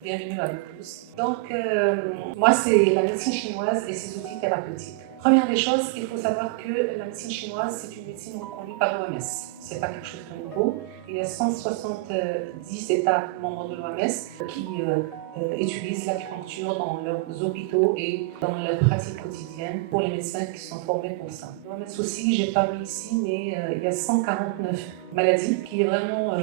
Bienvenue à vous tous. Donc, moi, c'est la médecine chinoise et ses outils thérapeutiques. Première des choses, il faut savoir que la médecine chinoise, c'est une médecine reconnue par l'OMS. Ce n'est pas quelque chose de nouveau. Il y a 170 États membres de l'OMS qui utilisent l'acupuncture dans leurs hôpitaux et dans leur pratique quotidienne pour les médecins qui sont formés pour ça. L'OMS aussi, j'ai pas mis ici, mais il y a 149 maladies qui est vraiment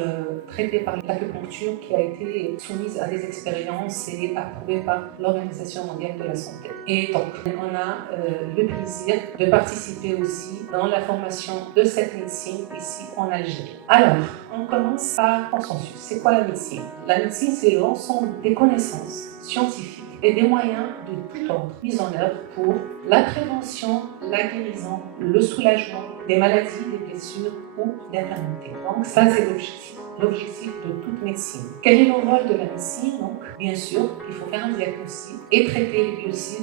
traitée par l'acupuncture, qui a été soumise à des expériences et approuvée par l'Organisation mondiale de la santé. Et donc, on a le plaisir de participer aussi dans la formation de cette médecine ici en Algérie. Alors, on commence par consensus. C'est quoi la médecine? La médecine, c'est l'ensemble des connaissances scientifiques et des moyens de tout ordre mis en œuvre pour la prévention, la guérison, le soulagement des maladies, des blessures ou d'infirmités. Donc ça, c'est l'objectif de toute médecine. Quel est le rôle de la médecine? Donc, bien sûr, il faut faire un diagnostic et traiter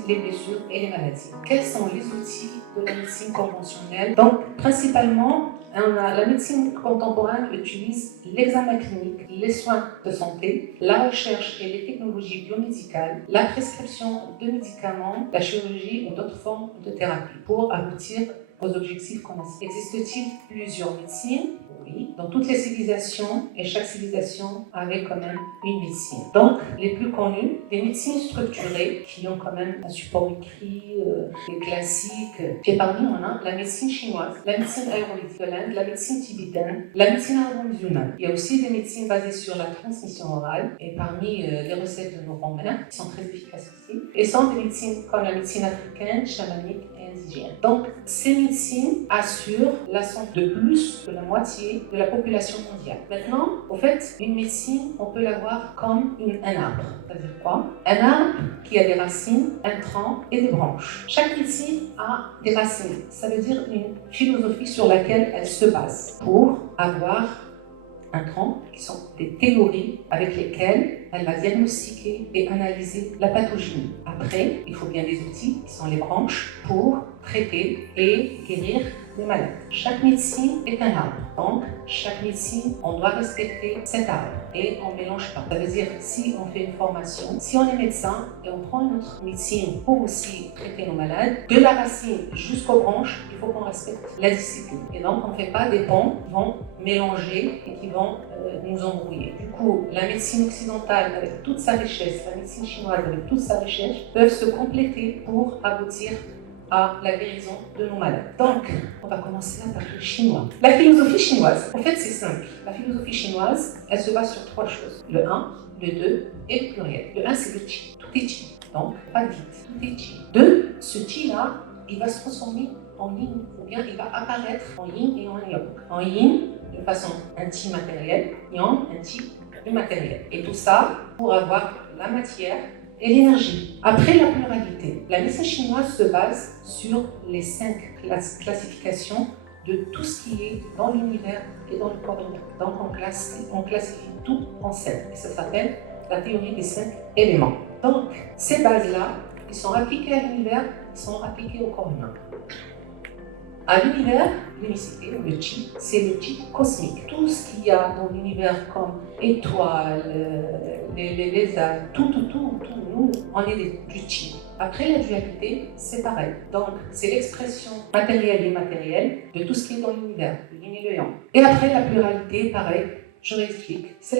les blessures et les maladies. Quels sont les outils de la médecine conventionnelle? Donc, principalement, la médecine contemporaine utilise l'examen clinique, les soins de santé, la recherche et les technologies biomédicales, la prescription de médicaments, la chirurgie ou d'autres formes de thérapie pour aboutir aux objectifs qu'on a. Existe-t-il plusieurs médecines? Oui, dans toutes les civilisations, et chaque civilisation avait quand même une médecine. Donc, les plus connues, les médecines structurées, qui ont quand même un support écrit, des classiques. Et parmi on a la médecine chinoise, la médecine ayurvédique de l'Inde, la médecine tibétaine, la médecine arabo-musulmane. Il y a aussi des médecines basées sur la transmission orale, et parmi les recettes de nos grands-mères, qui sont très efficaces aussi, et sont des médecines comme la médecine africaine, chamanique et indigène. Donc, ces médecines assurent la santé de plus de la moitié de la population mondiale. Maintenant, au fait, une médecine, on peut la voir comme un arbre. C'est-à-dire quoi? Un arbre qui a des racines, un tronc et des branches. Chaque médecine a des racines. Ça veut dire une philosophie sur laquelle elle se base pour avoir un tronc, qui sont des théories avec lesquelles elle va diagnostiquer et analyser la pathologie. Après, il faut bien des outils, qui sont les branches, pour traiter et guérir les malades. Chaque médecine est un arbre. Donc, chaque médecine, on doit respecter cet arbre. Et on ne mélange pas. Ça veut dire, si on fait une formation, si on est médecin et on prend une autre médecine pour aussi traiter nos malades, de la racine jusqu'aux branches, il faut qu'on respecte la discipline. Et donc, on ne fait pas des ponts qui vont mélanger et qui vont nous embrouiller. Du coup, la médecine occidentale, avec toute sa richesse, la médecine chinoise, avec toute sa richesse, peuvent se compléter pour aboutir à la guérison de nos malades. Donc, on va commencer par le chinois. La philosophie chinoise, en fait, c'est simple. La philosophie chinoise, elle se base sur trois choses. Le 1, le 2 et le pluriel. Le 1, c'est le qi. Tout est qi. Donc, pas de vide. Tout est qi. 2, ce qi-là, il va se transformer en yin, ou bien il va apparaître en yin et en yang. En yin, de façon antimatérielle, yang, anti-matérielle. Et tout ça pour avoir la matière et l'énergie. Après la pluralité, la médecine chinoise se base sur les 5 classifications de tout ce qui est dans l'univers et dans le corps humain. Donc on classifie tout en 5. Et ça s'appelle la théorie des 5 éléments. Donc ces bases-là, qui sont appliquées à l'univers, sont appliquées au corps humain. À l'univers, l'unicité, le qi, c'est le qi cosmique. Tout ce qu'il y a dans l'univers comme étoiles, les lézards, tout, nous, on est du qi. Après la dualité, c'est pareil. Donc, c'est l'expression matérielle et immatérielle de tout ce qui est dans l'univers, le yin et le yang. Et après la pluralité, pareil, je réexplique, c'est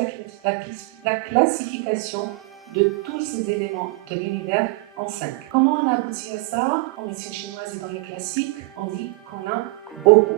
la classification de tous ces éléments de l'univers en 5. Comment on a abouti à ça? En médecine chinoise et dans les classiques, on dit qu'on a beaucoup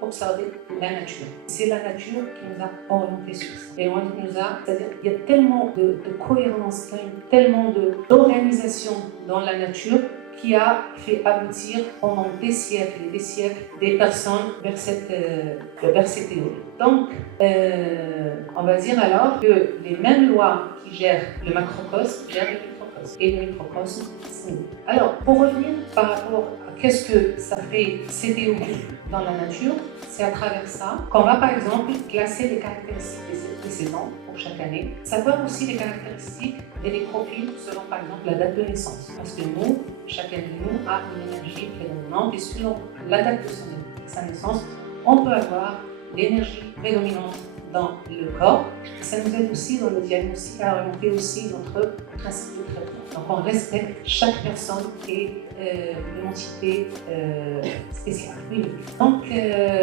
observé la nature. C'est la nature qui nous a orientés sur ça. Et on nous a, c'est-à-dire il y a tellement de cohérence, tellement d'organisation dans la nature qui a fait aboutir pendant des siècles et des siècles des personnes vers cette théorie. Donc, on va dire alors que les mêmes lois qui gèrent le macrocosme gèrent le microcosme. Et le microcosme, c'est nous. Alors, pour revenir par rapport à qu'est-ce que ça fait ces théories dans la nature, c'est à travers ça qu'on va par exemple classer les caractéristiques des saisons pour chaque année. Ça donne aussi les caractéristiques et les profils selon par exemple la date de naissance. Parce que nous, chacun de nous a une énergie prédominante et selon la date de sa naissance, on peut avoir l'énergie prédominante dans le corps. Ça nous aide aussi dans le diagnostic à orienter aussi notre principe de traitement. Donc on respecte chaque personne et une entité spéciale. Oui. Donc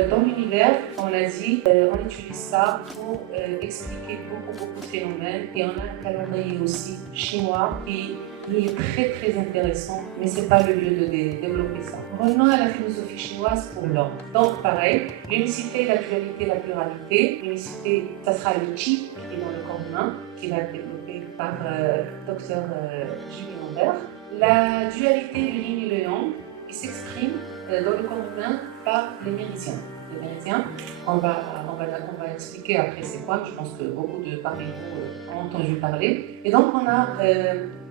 dans l'univers, on a dit, on utilise ça pour expliquer beaucoup de phénomènes et on a un calendrier aussi chinois qui est très intéressant, mais ce n'est pas le lieu de développer ça. Revenons à la philosophie chinoise pour l'homme. Donc pareil, l'unicité, la dualité, la pluralité. L'unicité, ça sera le Qi qui est dans le corps humain, qui va être développé par Dr Julie Lambert. La dualité, le yin et le yang, il s'exprime dans le corps humain par les méridiens. Les méridiens, on va expliquer après c'est quoi, je pense que beaucoup de parmi vous ont entendu parler. Et donc on a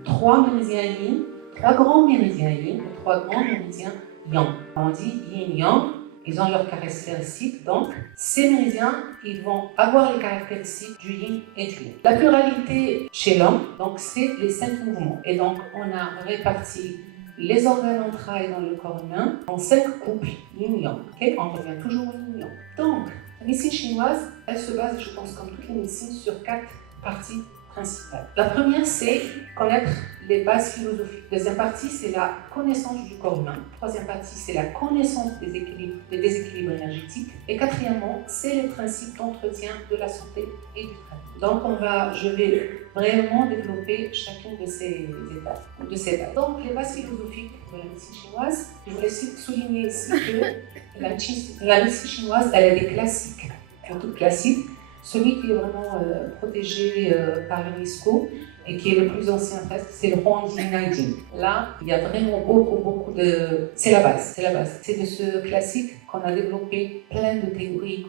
trois méridiens yin, trois grands méridiens yin et trois grands méridiens yang. On dit yin-yang, ils ont leurs caractéristiques, donc ces méridiens, ils vont avoir les caractéristiques du yin et du yang. La pluralité chez l'homme, donc c'est les 5 mouvements. Et donc on a réparti les organes entrailles dans le corps humain en 5 couples yin-yang. Okay? On revient toujours au yin-yang. Donc, la médecine chinoise, elle se base, je pense, comme toutes les médecines, sur 4 parties principales. La première, c'est connaître les bases philosophiques. Deuxième partie, c'est la connaissance du corps humain. Troisième partie, c'est la connaissance des déséquilibres énergétiques. Et quatrièmement, c'est les principes d'entretien de la santé et du traitement. Donc, je vais vraiment développer chacune de ces étapes, de ces bases. Donc, les bases philosophiques de la médecine chinoise, je voulais souligner ici que la médecine chinoise, elle a des classiques, surtout classiques. Celui qui est vraiment protégé par l'UNESCO et qui est le plus ancien presque, c'est le Huangdi Naijing. Là, il y a vraiment beaucoup de... C'est la base. C'est de ce classique qu'on a développé plein de théories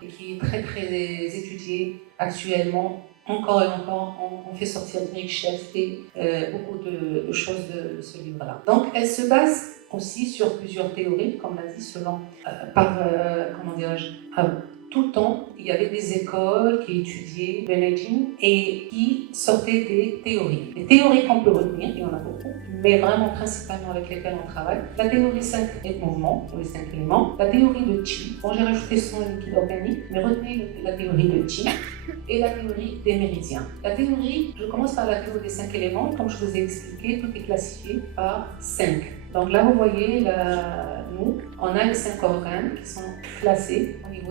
et qui est très étudié actuellement. Encore et encore, on fait sortir de richesse et beaucoup de choses de ce livre-là. Donc, elle se base aussi sur plusieurs théories, comme l'a dit, selon, tout le temps, il y avait des écoles qui étudiaient le Neijing et qui sortaient des théories. Les théories qu'on peut retenir, il y en a beaucoup, mais vraiment principalement avec lesquelles on travaille. La théorie 5 mouvements, ou les 5 éléments. La théorie de Qi. Bon, j'ai rajouté son liquide organique, mais retenez la théorie de Qi et la théorie des méridiens. La théorie, je commence par la théorie des 5 éléments. Comme je vous ai expliqué, tout est classifié par 5. Donc là, vous voyez, nous, on a les 5 organes qui sont classés au niveau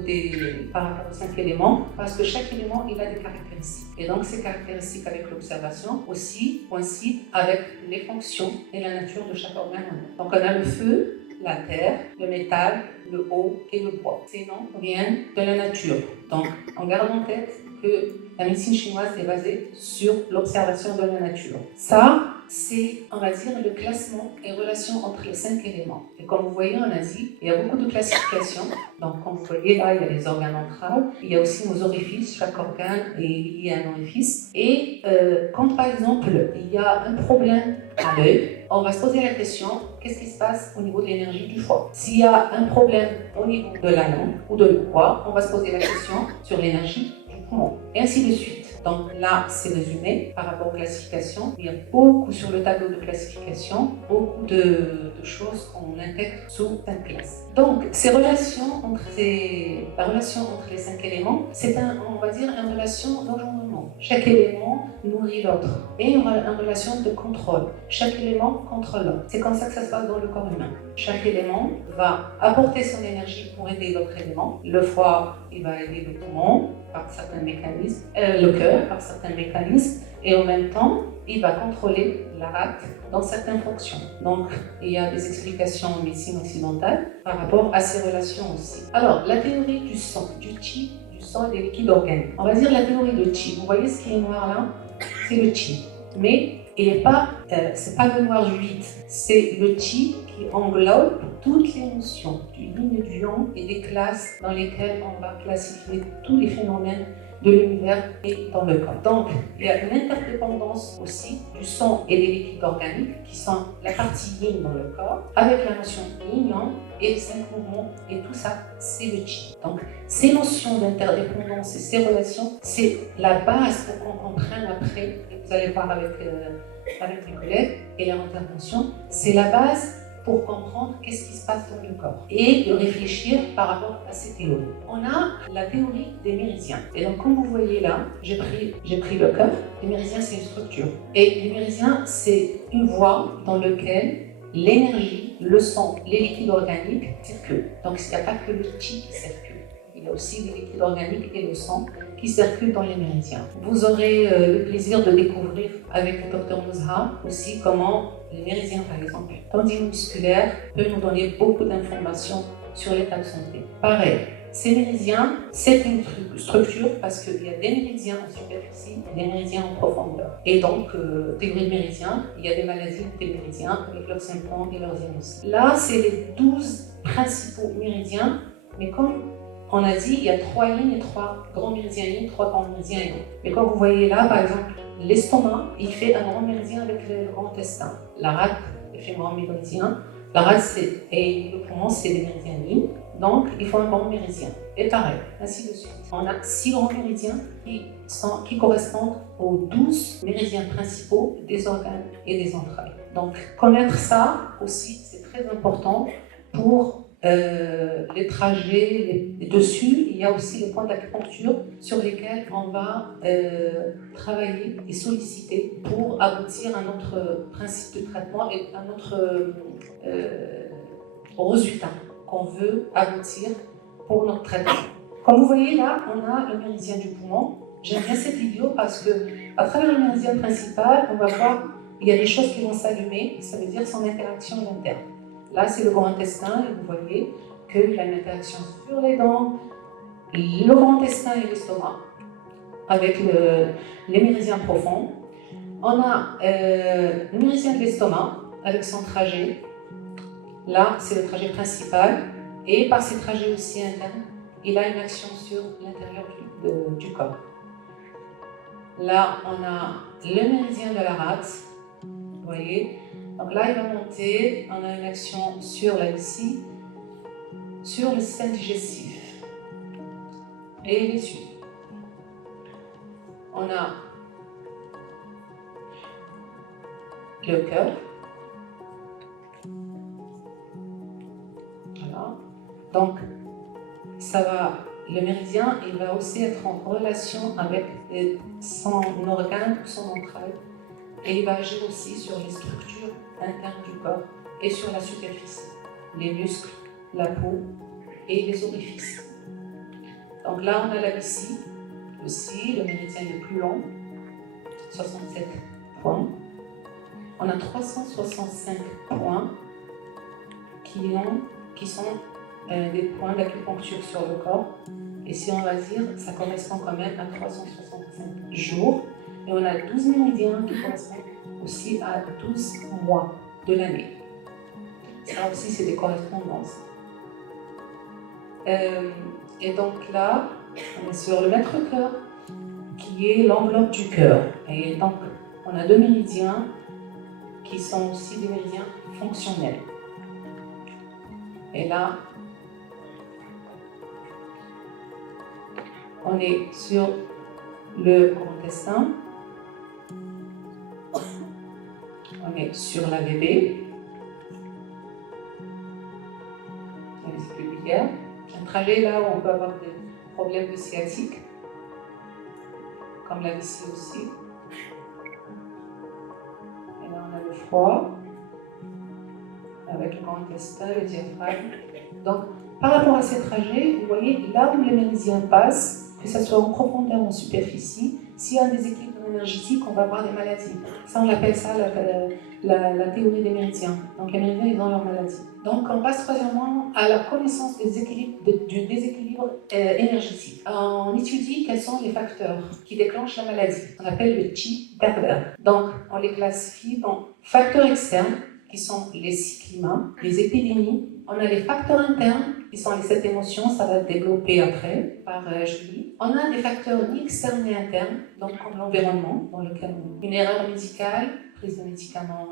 par rapport aux 5 éléments, parce que chaque élément, il a des caractéristiques. Et donc, ces caractéristiques avec l'observation aussi coïncident avec les fonctions et la nature de chaque organe. Donc, on a le feu, la terre, le métal, le eau et le bois. Ces noms viennent de la nature. Donc, on garde en tête que la médecine chinoise est basée sur l'observation de la nature. Ça, c'est, on va dire, le classement et relation entre les 5 éléments. Et comme vous voyez en Asie, il y a beaucoup de classifications. Donc, comme vous voyez là, il y a les organes entrailles, il y a aussi nos orifices, chaque organe est lié à un orifice. Et quand par exemple, il y a un problème à l'œil, on va se poser la question, qu'est-ce qui se passe au niveau de l'énergie du foie? S'il y a un problème au niveau de la langue ou de quoi, on va se poser la question sur l'énergie du poumon. Et ainsi de suite. Donc là, c'est résumé par rapport aux classifications. Il y a beaucoup sur le tableau de classification, beaucoup de choses qu'on intègre sous 5 classes. Donc, la relation entre les 5 éléments, c'est on va dire, une relation d'engendrement. Chaque élément nourrit l'autre. Et une relation de contrôle. Chaque élément contrôle l'autre. C'est comme ça que ça se passe dans le corps humain. Chaque élément va apporter son énergie pour aider l'autre élément. Le foie, il va aider le poumon par certains mécanismes, le cœur par certains mécanismes, et en même temps, il va contrôler la rate dans certaines fonctions. Donc, il y a des explications en médecine occidentale par rapport à ces relations aussi. Alors, la théorie du sang, du Qi, du sang et des liquides organiques. On va dire la théorie de Qi. Vous voyez ce qui est noir là? C'est le Qi. Mais il n'est pas, c'est pas le noir du vide, c'est le Qi qui englobe toutes les notions du yin et du yang et des classes dans lesquelles on va classifier tous les phénomènes de l'univers et dans le corps. Donc, il y a une interdépendance aussi du sang et des liquides organiques qui sont la partie yin dans le corps, avec la notion yin-yang et les 5 mouvements, et tout ça, c'est le Qi. Donc, ces notions d'interdépendance et ces relations, c'est la base pour qu'on comprenne après, et vous allez voir avec mes collègues et leur intervention, c'est la base pour comprendre qu'est-ce qui se passe dans le corps et de réfléchir par rapport à ces théories. On a la théorie des méridiens. Et donc, comme vous voyez là, j'ai pris le cœur. Les méridiens, c'est une structure. Et les méridiens, c'est une voie dans laquelle l'énergie, le sang, les liquides organiques circulent. Donc, il n'y a pas que le chi qui circule. Il y a aussi les liquides organiques et le sang qui circulent dans les méridiens. Vous aurez le plaisir de découvrir avec le Dr Mouzha aussi comment les méridiens, par exemple, tendineux musculaires, peut nous donner beaucoup d'informations sur l'état de santé. Pareil, ces méridiens, c'est une structure parce qu'il y a des méridiens en superficie et des méridiens en profondeur. Et donc, théorie de méridiens, il y a des maladies des méridiens avec leurs symptômes et leurs diagnostics. Là, c'est les 12 principaux méridiens, mais comme on a dit, il y a 3 lignes et 3 grands méridiens lignes, 3 grands méridiens et non. Mais comme vous voyez là, par exemple, l'estomac, il fait un grand méridien avec le grand intestin. La rate, il fait un grand méridien. La rate et le poumon, c'est des méridiens lignes. Donc, il faut un grand méridien. Et pareil, ainsi de suite. On a 6 grands méridiens qui correspondent aux 12 méridiens principaux des organes et des entrailles. Donc, connaître ça aussi, c'est très important pour les trajets. Dessus, il y a aussi les points d'acupuncture sur lesquels on va travailler et solliciter pour aboutir à notre principe de traitement et à notre résultat qu'on veut aboutir pour notre traitement. Comme vous voyez là, on a le méridien du poumon. J'aime bien cette vidéo parce que à travers le méridien principal, on va voir il y a des choses qui vont s'allumer, ça veut dire son interaction interne. Là, c'est le grand intestin et vous voyez qu'il a une interaction sur les dents, le grand intestin et l'estomac avec les méridiens profonds. On a le méridien de l'estomac avec son trajet. Là, c'est le trajet principal et par ses trajets aussi internes, il a une action sur l'intérieur du corps. Là, on a le méridien de la rate, vous voyez. Donc là, il va monter, on a une action sur la vessie, sur le système digestif et les yeux. On a le cœur. Voilà. Donc, ça va, le méridien, il va aussi être en relation avec son organe ou son entraille. Et il va agir aussi sur les structures internes du corps et sur la superficie, les muscles, la peau et les orifices. Donc là, on a la vessie, aussi, le méridien le plus long, 67 points. On a 365 points qui sont des points d'acupuncture sur le corps. Et si on va dire, ça correspond quand même à 365 jours. Et on a 12 méridiens qui correspondent aussi à 12 mois de l'année. Ça aussi, c'est des correspondances. Et donc là, on est sur le maître-cœur, qui est l'enveloppe du cœur. Et donc, on a 2 méridiens qui sont aussi des méridiens fonctionnels. Et là, on est sur le grand intestin. On est sur la bébé, la vessie pubière. Un trajet là où on peut avoir des problèmes de sciatique, comme la vessie aussi. Et là on a le foie, avec le grand intestin, le diaphragme. Donc, par rapport à ces trajets, vous voyez, là où les méridiens passent, que ce soit en profondeur ou en superficie, s'il y a un déséquilibre énergétique, on va avoir des maladies. Ça, on appelle ça la théorie des méridiens. Donc, les méridiens, ils ont leurs maladies. Donc, on passe troisièmement à la connaissance du déséquilibre énergétique. On étudie quels sont les facteurs qui déclenchent la maladie. On appelle le chi pervers. Donc, on les classifie dans facteurs externes, qui sont les 6 climats, les épidémies. On a les facteurs internes, qui sont les 7 émotions, ça va se développer après par Julie. On a des facteurs ni externes ni internes, donc comme l'environnement, dans lequel une erreur médicale, prise de médicaments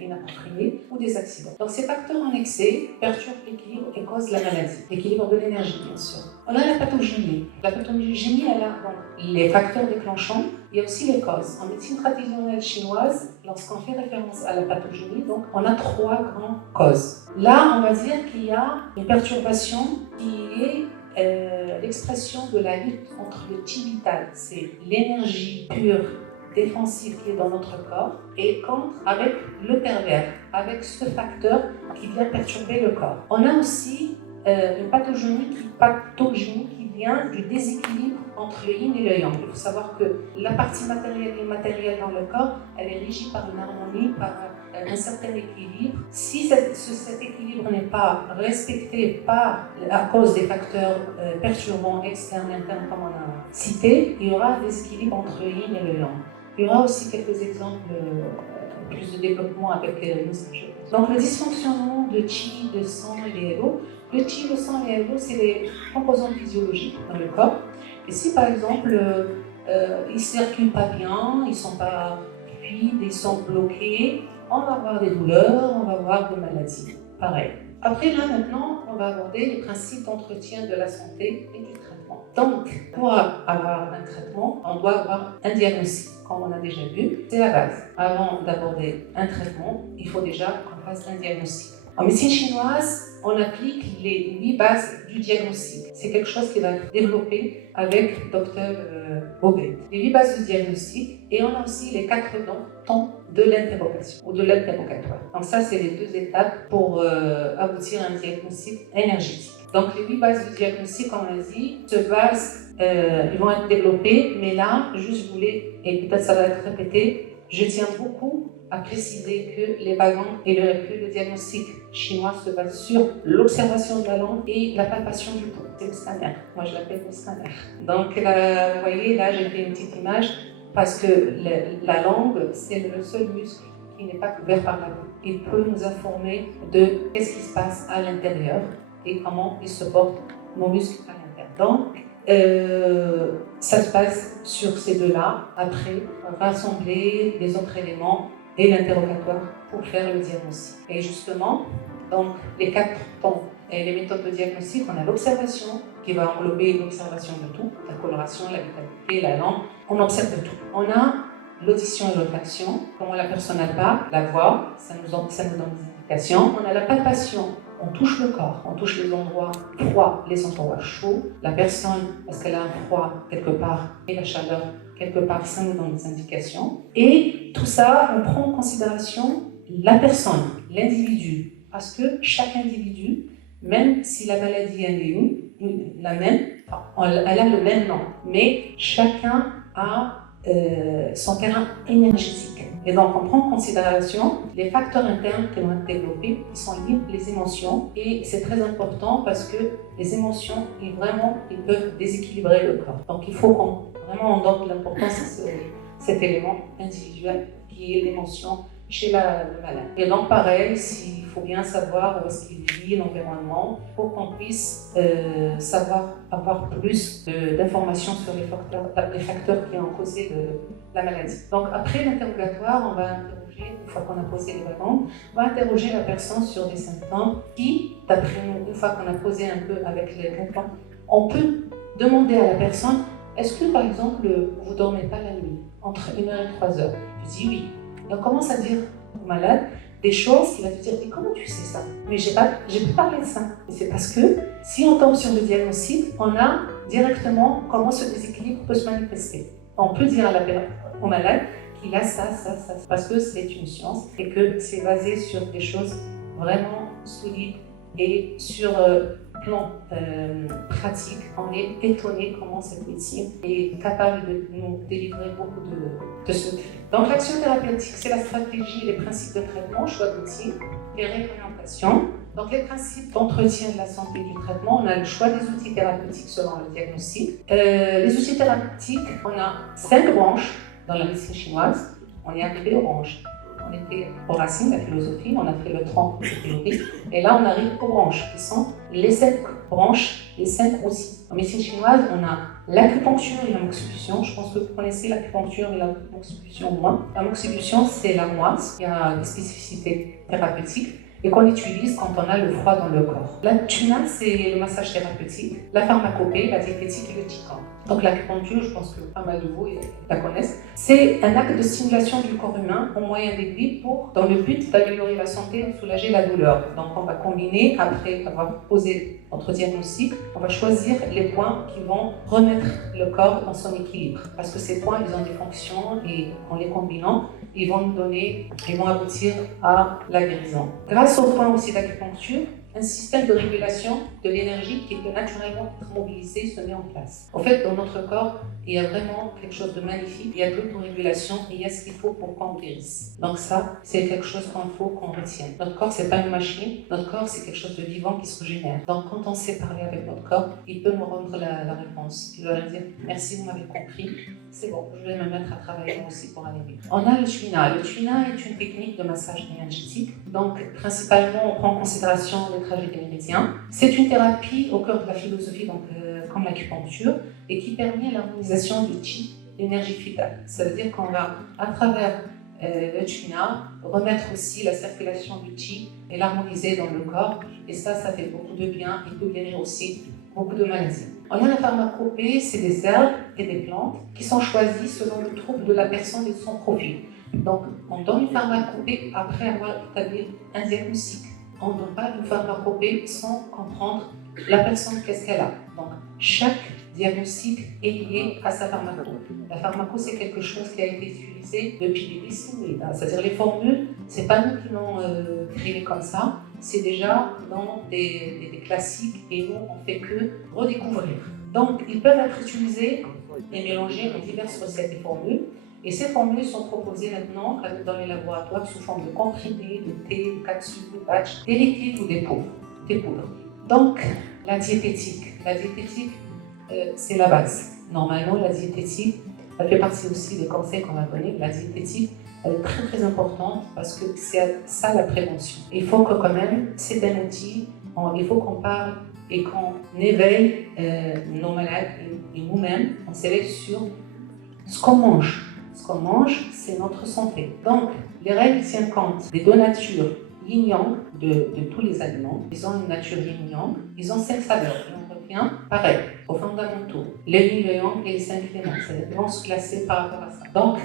inappropriés ou des accidents. Donc ces facteurs en excès perturbent l'équilibre et causent la maladie. L'équilibre de l'énergie, bien sûr. On a la pathogénie. La pathogénie, elle a donc les facteurs déclenchants, il y a aussi les causes. En médecine traditionnelle chinoise, lorsqu'on fait référence à la pathogénie, donc on a 3 grandes causes. Là, on va dire qu'il y a une perturbation qui est l'expression de la lutte entre le chi vital, c'est l'énergie pure défensive qui est dans notre corps, et contre avec le pervers, avec ce facteur qui vient perturber le corps. On a aussi une pathogénie qui vient du déséquilibre entre le yin et le yang. Il faut savoir que la partie matérielle et immatérielle dans le corps, elle est régie par une harmonie, par un certain équilibre. Si cet équilibre n'est pas respecté à cause des facteurs perturbants externes et internes, comme on a cité, il y aura un déséquilibre entre le yin et le yang. Il y aura aussi quelques exemples plus de développement avec nos sujets. Donc le dysfonctionnement de chi, de sang et des hello. Le chi, le sang et les hello, c'est les composants physiologiques dans le corps. Et si par exemple ils ne circulent pas bien, ils ne sont pas fluides, ils sont bloqués, on va avoir des douleurs, on va avoir des maladies. Pareil. Après là maintenant, on va aborder les principes d'entretien de la santé et du traitement. Donc pour avoir un traitement, on doit avoir un diagnostic. Comme on a déjà vu, c'est la base. Avant d'aborder un traitement, il faut déjà qu'on fasse un diagnostic. En médecine chinoise, on applique les 8 bases du diagnostic. C'est quelque chose qui va être développé avec Dr Bobet. Les 8 bases du diagnostic, et on a aussi les 4 temps de l'interrogation ou de l'interrogatoire. Donc ça, c'est les 2 étapes pour aboutir à un diagnostic énergétique. Donc les 8 bases du diagnostic, comme on a dit, ils vont être développés, mais là, juste je voulais, et peut-être ça va être répété, je tiens beaucoup à préciser que les baguettes et le diagnostic chinois se base sur l'observation de la langue et la palpation du pouls. C'est le scanner. Moi, je l'appelle le scanner. Donc, là, vous voyez, là, j'ai fait une petite image parce que la langue, c'est le seul muscle qui n'est pas couvert par la peau. Il peut nous informer de ce qui se passe à l'intérieur et comment il se porte nos muscles à l'intérieur. Donc, ça se passe sur ces 2-là. Après, on va assembler les autres éléments et l'interrogatoire pour faire le diagnostic. Et justement, donc les 4 temps et les méthodes de diagnostic, on a l'observation qui va englober l'observation de tout, la coloration, la vitalité, la langue. On observe tout. On a l'audition et l'olfaction, comment la personne parle, la voix, ça nous donne des indications. On a la palpation. On touche le corps, on touche les endroits froids, les endroits chauds. La personne, parce qu'elle a un froid quelque part et la chaleur quelque part, ça nous donne des indications. Et tout ça, on prend en considération la personne, l'individu. Parce que chaque individu, même si la maladie est la même, elle a le même nom, mais chacun a son terrain énergétique. Et donc, on prend en considération les facteurs internes qui vont être développés, qui sont liés les émotions. Et c'est très important parce que les émotions, ils peuvent déséquilibrer le corps. Donc, il faut qu'on donne l'importance à cet élément individuel qui est l'émotion chez le malade. Et donc, pareil, il faut bien savoir où est-ce qu'il vit, l'environnement, pour qu'on puisse avoir plus d'informations sur les facteurs qui ont causé la maladie. Donc, après l'interrogatoire, on va interroger, une fois qu'on a posé les wagons, on va interroger la personne sur des symptômes qui, d'après nous, une fois qu'on a posé un peu avec les symptômes, on peut demander à la personne, est-ce que, par exemple, vous ne dormez pas la nuit, entre 1h et 3h? Je dis oui. Et on commence à dire au malade des choses qui va te dire, mais comment tu sais ça? Mais j'ai pas parlé de ça. Et c'est parce que si on tombe sur le diagnostic, on a directement comment ce déséquilibre peut se manifester. On peut dire au malade qu'il a ça, parce que c'est une science et que c'est basé sur des choses vraiment solides et sur plan pratique. On est étonné comment cette médecine est capable de nous délivrer beaucoup de secrets. Donc l'action thérapeutique, c'est la stratégie et les principes de traitement, choix d'outils, les réglementations. Donc les principes d'entretien de la santé et du traitement, on a le choix des outils thérapeutiques selon le diagnostic. Les outils thérapeutiques, on a 5 branches dans la médecine chinoise. On est arrivé aux branches. On était aux racines, la philosophie, on a fait le tronc de théorie, et là on arrive aux branches, qui sont les 7 branches, les 5 aussi. En médecine chinoise, on a l'acupuncture et la moxibution. Je pense que vous connaissez l'acupuncture et la moxibution moins. La moxibution, c'est l'armoise, il y a des spécificités thérapeutiques et qu'on utilise quand on a le froid dans le corps. La tuna, c'est le massage thérapeutique, la pharmacopée, la diététique et le qigong. Donc l'acupuncture, je pense que pas mal de vous la connaissent, c'est un acte de stimulation du corps humain au moyen d'aiguilles dans le but d'améliorer la santé et de soulager la douleur. Donc on va combiner, après avoir posé notre diagnostic, on va choisir les points qui vont remettre le corps dans son équilibre. Parce que ces points, ils ont des fonctions et en les combinant, ils vont aboutir à la guérison. Grâce au point aussi d'acupuncture, un système de régulation de l'énergie qui peut naturellement être mobilisé se met en place. En fait, dans notre corps, il y a vraiment quelque chose de magnifique. Il y a de l'autorégulation et il y a ce qu'il faut pour qu'on guérisse. Donc ça, c'est quelque chose qu'il faut qu'on retienne. Notre corps, c'est pas une machine. Notre corps, c'est quelque chose de vivant qui se régénère. Donc quand on sait parler avec notre corps, il peut nous rendre la réponse. Il va nous dire « Merci, vous m'avez compris. C'est bon, je vais me mettre à travailler moi aussi pour aller mieux. » On a le tuina. Le tuina est une technique de massage énergétique. Donc principalement, on prend en considération les trajets des méridiens. C'est une thérapie au cœur de la philosophie, donc, comme l'acupuncture, et qui permet l'harmonisation du chi, l'énergie vitale. Ça veut dire qu'on va, à travers le tuina, remettre aussi la circulation du chi et l'harmoniser dans le corps. Et ça fait beaucoup de bien. Il peut guérir aussi beaucoup de maladies. On a la pharmacopée, c'est des herbes et des plantes qui sont choisies selon le trouble de la personne et de son profil. Donc, on donne une pharmacopée après avoir établi un diagnostic. On ne donne pas une pharmacopée sans comprendre la personne, qu'est-ce qu'elle a. Donc, chaque diagnostic est lié à sa pharmaco. La pharmaco, c'est quelque chose qui a été utilisé depuis des décennies. C'est-à-dire les formules, ce n'est pas nous qui l'ont créé comme ça, c'est déjà dans des classiques et nous, on ne fait que redécouvrir. Donc, ils peuvent être utilisés et mélangés dans diverses recettes et formules. Et ces formules sont proposées maintenant dans les laboratoires sous forme de comprimés, de thé, de capsules, de patchs, des liquides ou des poudres. Donc, la diététique. La diététique, c'est la base. Normalement, la diététique, elle fait partie aussi des conseils qu'on va donner. La diététique, elle est très très importante parce que c'est ça la prévention. Il faut que quand même, c'est un outil, il faut qu'on parle et qu'on éveille nos malades et nous-mêmes, on s'éveille sur ce qu'on mange. Ce qu'on mange, c'est notre santé. Donc, les règles tiennent compte des deux natures yin-yang de tous les aliments. Ils ont une nature yin-yang, ils ont 5 saveurs. Et on revient, pareil, aux fondamentaux. Le yin, le yang et les 5 éléments. Ils vont se classer par rapport à ça. Donc,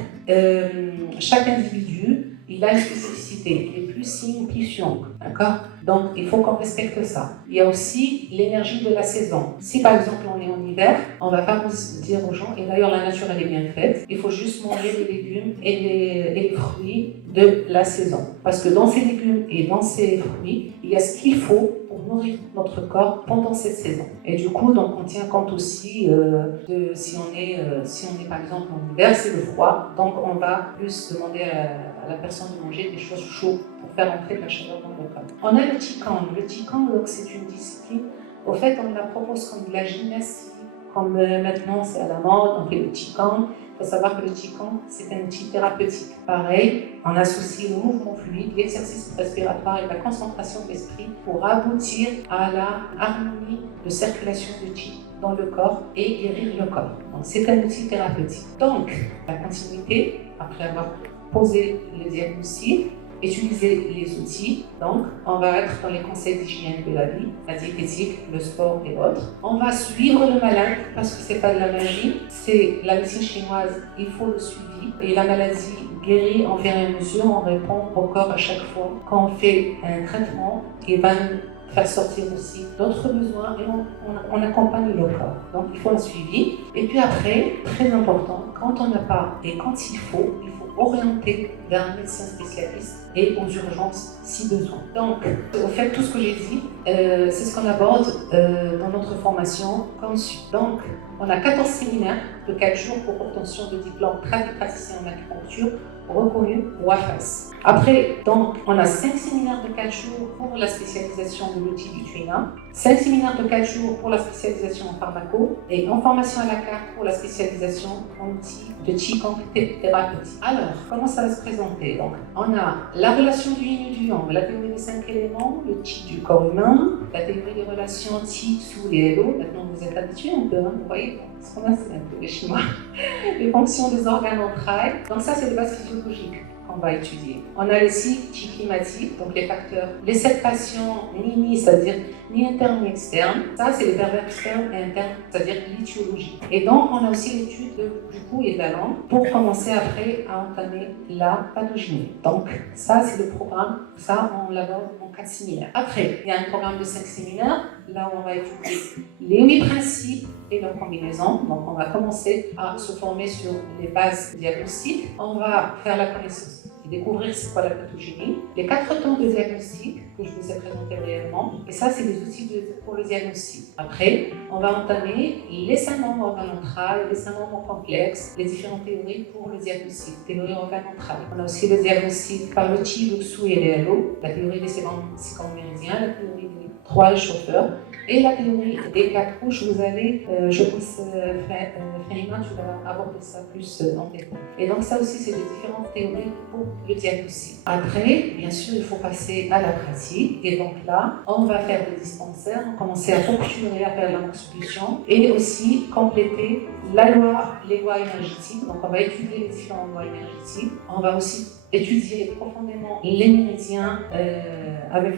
chaque individu, il a une spécificité. Il est plus yin, plus yang. D'accord? Donc, il faut qu'on respecte ça. Il y a aussi l'énergie de la saison. Si par exemple on est en hiver, on ne va pas dire aux gens, et d'ailleurs la nature elle est bien faite, il faut juste manger les légumes et les fruits de la saison. Parce que dans ces légumes et dans ces fruits, il y a ce qu'il faut pour nourrir notre corps pendant cette saison. Et du coup, donc, on tient compte aussi de si on est par exemple en hiver, c'est le froid, donc on va plus demander à la personne de manger des choses chaudes pour faire entrer de la chaleur dans le corps. On a le qigong. Le qigong, c'est une discipline. Au fait, on la propose comme de la gymnastique, comme maintenant c'est à la mode, on fait le qigong. Il faut savoir que le qigong, c'est un outil thérapeutique. Pareil, on associe le mouvement fluide, l'exercice respiratoire et la concentration d'esprit pour aboutir à la harmonie de circulation du qi dans le corps et guérir le corps. Donc, c'est un outil thérapeutique. Donc, la continuité, après avoir posé le diagnostic, utiliser les outils. Donc, on va être dans les conseils d'hygiène de la vie, la diététique, le sport et autres. On va suivre le malade parce que c'est pas de la magie, c'est la médecine chinoise, il faut le suivi. Et la maladie guérit en fur et à mesure, on répond au corps à chaque fois. Quand on fait un traitement, il va nous faire sortir aussi d'autres besoins et on accompagne le corps. Donc, il faut un suivi. Et puis après, très important, quand on n'a pas et quand il faut orienter vers un médecin spécialiste et aux urgences si besoin. Donc, au fait, tout ce que j'ai dit, c'est ce qu'on aborde dans notre formation conçue. Donc, on a 14 séminaires de 4 jours pour obtention de diplôme praticien en acupuncture reconnu WAFAS. Après, donc, on a 5 séminaires de 4 jours pour la spécialisation de l'outil du TWINA, 5 séminaires de 4 jours pour la spécialisation en pharmaco et en formation à la carte pour la spécialisation en outils de TICAN thérapeutique. Alors, comment ça va se présenter? Donc, on a la relation du yin et du yang, la théorie des 5 éléments, le TIC du corps humain, la théorie des relations TIC sous les hello. Maintenant, vous êtes habitués un peu, hein, vous voyez ce qu'on a, c'est un peu les chinois. Les fonctions des organes entrailles. Donc ça, c'est les bases physiologiques qu'on va étudier. On a les cycles climatiques, donc les facteurs, les 7 passions ni, c'est-à-dire ni interne ni externe. Ça, c'est les pervers externes et internes, c'est-à-dire l'étiologie. Et donc, on a aussi l'étude du cou et de la langue pour commencer après à entamer la pathogénie. Donc, ça, c'est le programme. Ça, on l'aborde en 4 séminaires. Après, il y a un programme de 5 séminaires, là où on va étudier les 8 principes et leurs combinaisons. Donc, on va commencer à se former sur les bases diagnostiques. On va faire la connaissance et découvrir c'est quoi la pathogénie. Les 4 temps de diagnostic que je vous ai présentés réellement. Et ça, c'est des outils pour le diagnostic. Après, on va entamer les syndromes organe-entrailles, les syndromes complexes, les différentes théories pour le diagnostic. Théorie organe-entrailles. On a aussi le diagnostic par le TI, le SOU et les LO, la théorie des séquences méridiens, la théorie des 3 chauffeurs et la théorie des 4 couches. Vous allez, je pense, Fahima, tu vas aborder ça plus en détail. Et donc ça aussi, c'est des différentes théories pour le diagnostic. Après, bien sûr, il faut passer à la pratique. Et donc là, on va faire des dispensaires, on va commencer à fonctionner, à faire la solution et aussi compléter les lois énergétiques. Donc on va étudier les différentes lois énergétiques. On va aussi étudier profondément les méridiens avec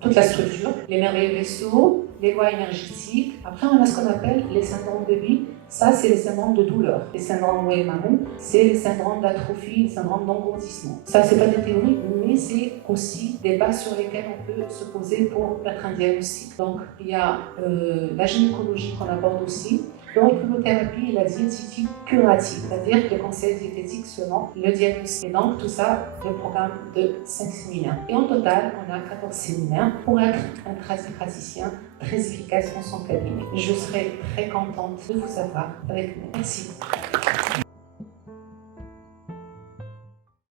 toute la structure, les merveilleux vaisseaux, les voies énergétiques. Après, on a ce qu'on appelle les syndromes de vie. Ça, c'est les syndromes de douleur. Les syndromes Weyman, c'est les syndromes d'atrophie, les syndromes d'engourdissement. Ça, c'est pas des théories, mais c'est aussi des bases sur lesquelles on peut se poser pour mettre un diagnostic. Donc, il y a la gynécologie qu'on aborde aussi, l'hormothérapie et la diététique curative, c'est-à-dire les conseils diététiques selon le diagnostic. Et donc, tout ça, le programme de 5 séminaires. Et en total, on a 14 séminaires pour être un praticien très efficace dans son cabinet. Je serai très contente de vous avoir avec nous. Merci.